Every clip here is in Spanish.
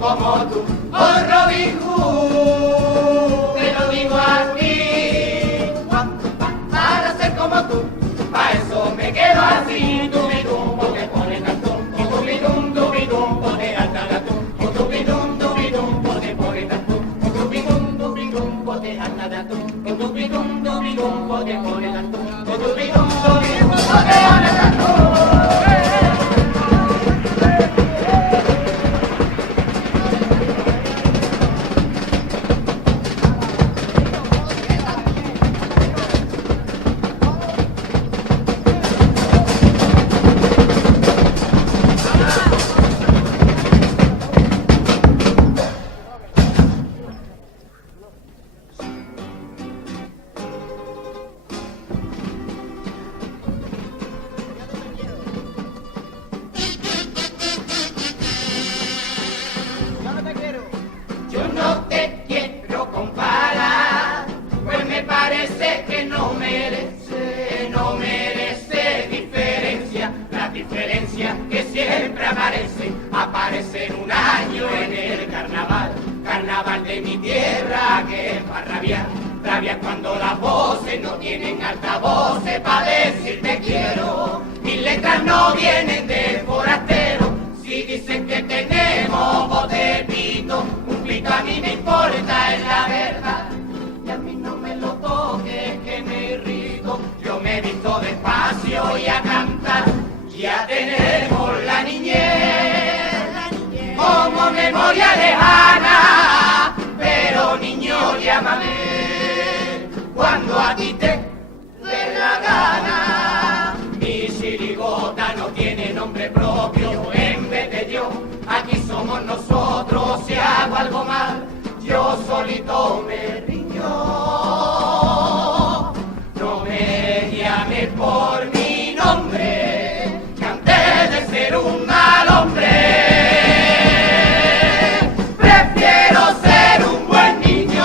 como tú, oh Robin Hood, te lo digo a ti, para ser como tú, para eso me quedo así, tubidum, porque pone tantón, y tubidum, porque alta la tú, y tubidum, porque pone tantón, y tubidum, porque alta la tú, y tubidum, porque pone tantón, y tubidum, porque alta la tú. Yo no te quiero comparar, pues me parece que no merece diferencia, la diferencia que siempre aparece en un año en el carnaval de mi tierra que es para rabiar cuando las voces no tienen altavoces para decir te quiero, mis letras no vienen del forastero, si dicen que tenemos voz de pito, a mí me importa, es la verdad, y a mí no me lo toques que me irrito, yo me he visto despacio y a cantar, ya tenemos la niñez, como memoria lejana, pero niño llámame, cuando a ti te dé la gana, mi chirigota no tiene nombre propio, en vez de Dios, aquí somos nosotros, si hago algo mal, yo solito me riño. No me llames por mi nombre, que antes de ser un mal hombre, prefiero ser un buen niño.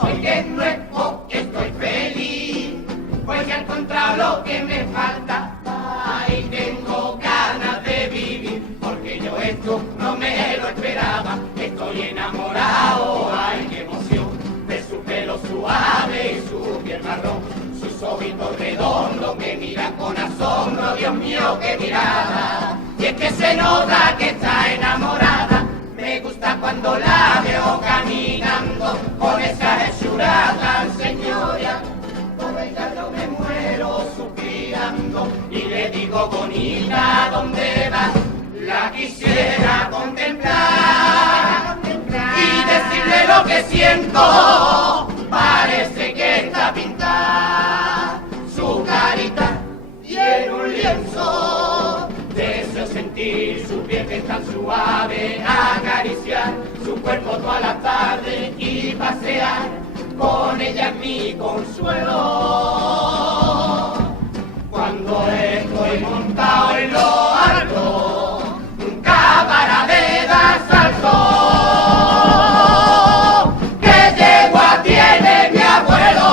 Hoy que es nuevo, estoy feliz, pues ya he encontrado lo que me falta. Ay, tengo ganas de vivir, porque yo esto no me lo esperaba. Estoy enamorado, ay, qué emoción, de su pelo suave y su piel marrón, sus ojitos redondos que miran con asombro, Dios mío, qué mirada. Y es que se nota que está enamorada. Me gusta cuando la veo caminando con esa hechura tan señora. Por ella yo me muero suspirando y le digo bonita, ¿dónde vas? La quisiera contemplar y decirle lo que siento. Parece que está pintada su carita y en un lienzo. Deseo sentir su piel que es tan suave, acariciar su cuerpo toda la tarde y pasear con ella es mi consuelo. Cuando estoy montado en lo alto, nunca para de dar salto, que yegua tiene mi abuelo.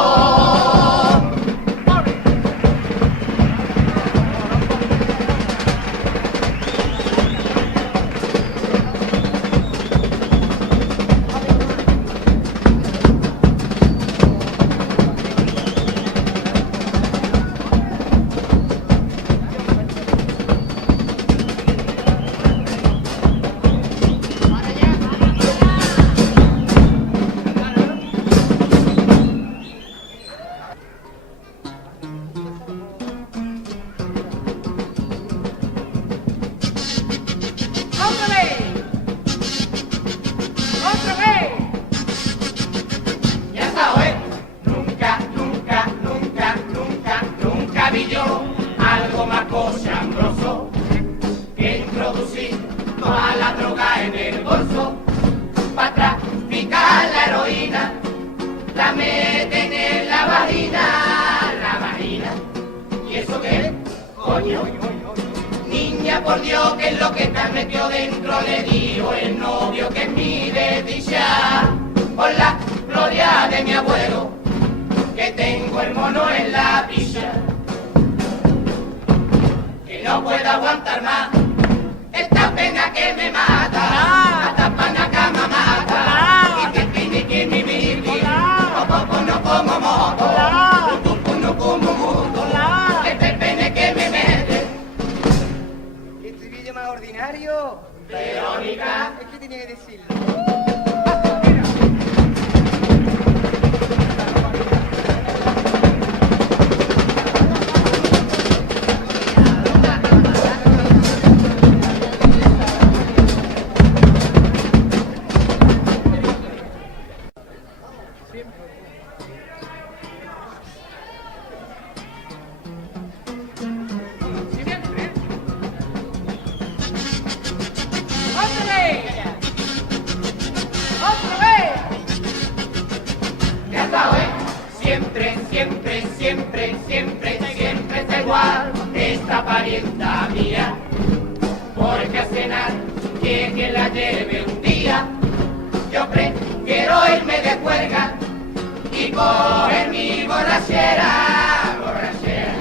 ¿qué es lo que te has metido dentro? Le digo el novio que es mi desdicha, por la gloria de mi abuelo, que tengo el mono en la picha, que no puedo aguantar más esta pena que me mata, hasta pana cama mata, y que mi, poco no como moto, no como moto, este pene que me mete. ¿Qué estribillo más ordinario? Verónica, Es que tenía que decirlo. ya sabes, siempre, siempre, siempre, siempre, siempre es igual esta parienta mía, porque a cenar que la lleve un día, yo prefiero irme de juerga y coger mi borrachera, borrachera.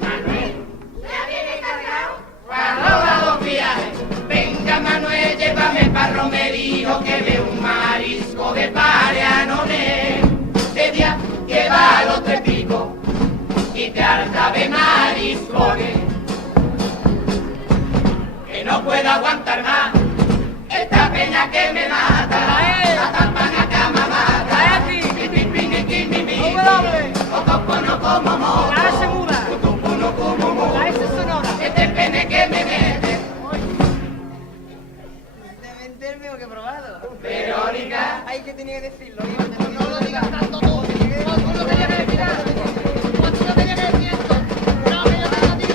Manuel, ¿la viene cargado? Para los viajes. Venga Manuel, llévame pa' Romerío, que veo un marisco de Parianone. Te voy a llevar a los Tres Picos y te harta de mariscones, que no puedo aguantar más esta pena que me mata, hasta pana cama mata, no como moto, La S muda. no como moto, La S sonora. este pene que me mete. De venderme o que probado. Verónica, Hay que tenía que decirlo. No lo digas tanto tú. Tú lo tenías que decir antes. Tú lo tenías que decir esto. No, que yo te lo digo.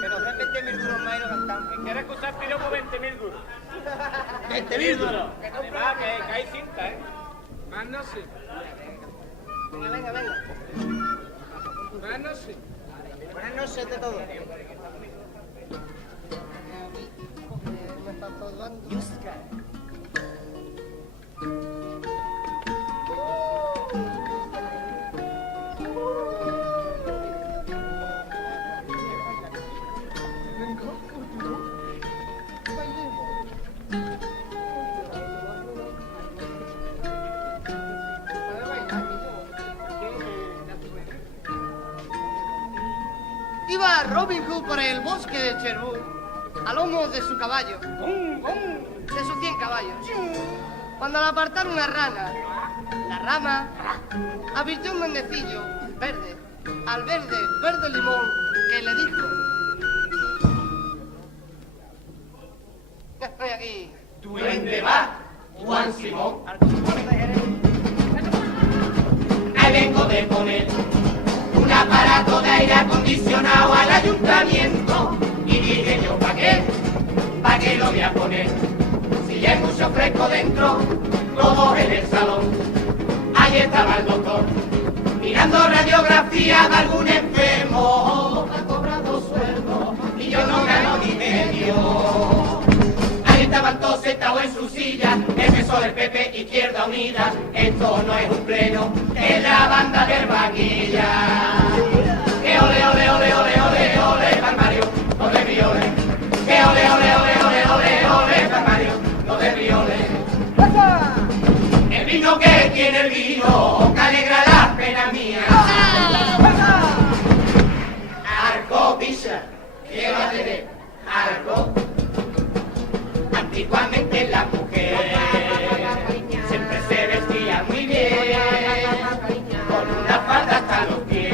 Que nos den 20.000 duros más y lo cantamos. ¿Quieres escuchar piropo 20.000 duros? 20.000 duros. Además, que hay cinta, ¿eh? Más no sé, Venga, venga, venga. más no sé. Buenas noches de todo. Iba Robin Hood por el bosque de Cherbourg, a lomos de su caballo, de sus 100 caballos. Cuando al apartar una rana, la rama advirtió un mendecillo verde, al verde, verde limón, que le dijo: ya estoy aquí. duende va, Juan Simón. Ahí vengo de poner un aparato de aire acondicionado al ayuntamiento. Y dije yo, ¿pa' qué? ¿Pa' qué lo voy a poner? Si ya hay mucho fresco dentro, todos en el salón. Ahí estaba el doctor, mirando radiografía de algún enfermo. Ha cobrado sueldo y yo no gano ni medio. Ahí estaban todos sentados en su silla, el peso del PP, Izquierda Unida. Esto no es un pleno, es la banda del Vaquilla. Que ole, ole, ole, ole, ole, ole, Palmario, lo de Violes. Que ole, ole, ole, ole, ole, ole, Palmario, lo de Violes. El vino que tiene el vino, que alegra las penas mías. Arco, picha, ¿qué va a tener? Arco. Antiguamente la mujer siempre se vestía muy bien, con una falda hasta los pies.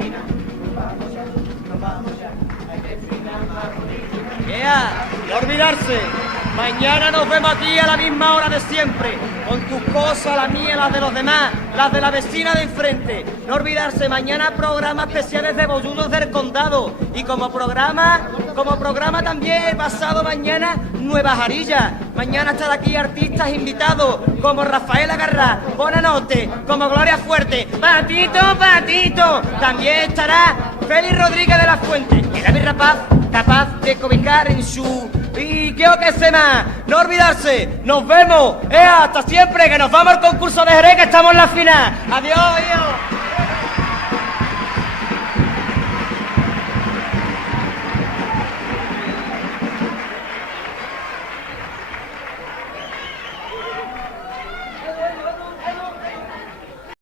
no olvidarse. Mañana nos vemos aquí a la misma hora de siempre, con tus cosas, las mías, las de los demás, las de la vecina de enfrente. No olvidarse, mañana programas especiales de Bolludos del Condado. Y como programa también pasado mañana, Nueva Jarilla. Mañana estarán aquí artistas invitados, como Rafael Agarrá, Bonanote, como Gloria Fuerte, Patito. También estará Félix Rodríguez de la Fuente, que era mi rapaz, capaz de cobicar en su... Y creo que se más. No olvidarse. Nos vemos. Hasta siempre, que nos vamos al concurso de Jerez, que estamos en la final. Adiós, adiós.